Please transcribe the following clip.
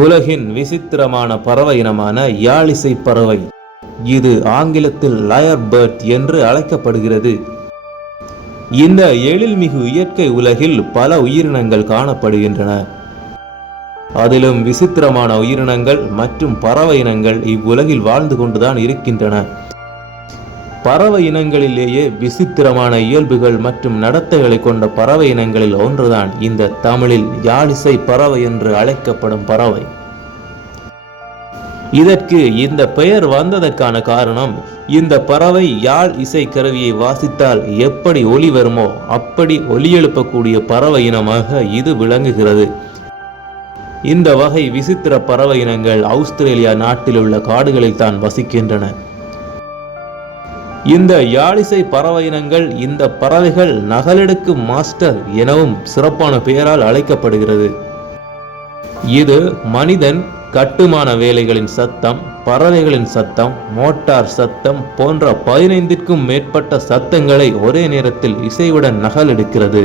உலகின் விசித்திரமான பறவை இனமான யாழிசை பறவை. இது ஆங்கிலத்தில் லயர் பேர்ட் என்று அழைக்கப்படுகிறது. இந்த எழில்மிகு இயற்கை உலகில் பல உயிரினங்கள் காணப்படுகின்றன. அதிலும் விசித்திரமான உயிரினங்கள் மற்றும் பறவை இனங்கள் இவ்வுலகில் வாழ்ந்து கொண்டுதான் இருக்கின்றன. பறவை இனங்களிலேயே விசித்திரமான இயல்புகள் மற்றும் நடத்தைகளை கொண்ட பறவை இனங்களில் ஒன்றுதான் இந்த தமிழில் யாழிசை பறவை என்று அழைக்கப்படும் பறவை. இதற்கு இந்த பெயர் வந்ததற்கான காரணம், இந்த பறவை யாழ் இசை கருவியை வாசித்தால் எப்படி ஒலி வருமோ அப்படி ஒலி எழுப்பக்கூடிய பறவை இனமாக இது விளங்குகிறது. இந்த வகை விசித்திர பறவை இனங்கள் ஆஸ்திரேலியா நாட்டில் உள்ள காடுகளில் தான் வசிக்கின்றன. இந்த யாழிசை பறவை இனங்கள், இந்த பறவைகள் நகலெடுக்கும் மாஸ்டர் எனவும் சிறப்பான பெயரால் அழைக்கப்படுகிறது. இது மனிதன், கட்டுமான வேலைகளின் சத்தம், பறவைகளின் சத்தம், மோட்டார் சத்தம் போன்ற 15க்கும் மேற்பட்ட சத்தங்களை ஒரே நேரத்தில் இசையுடன் நகலெடுக்கிறது.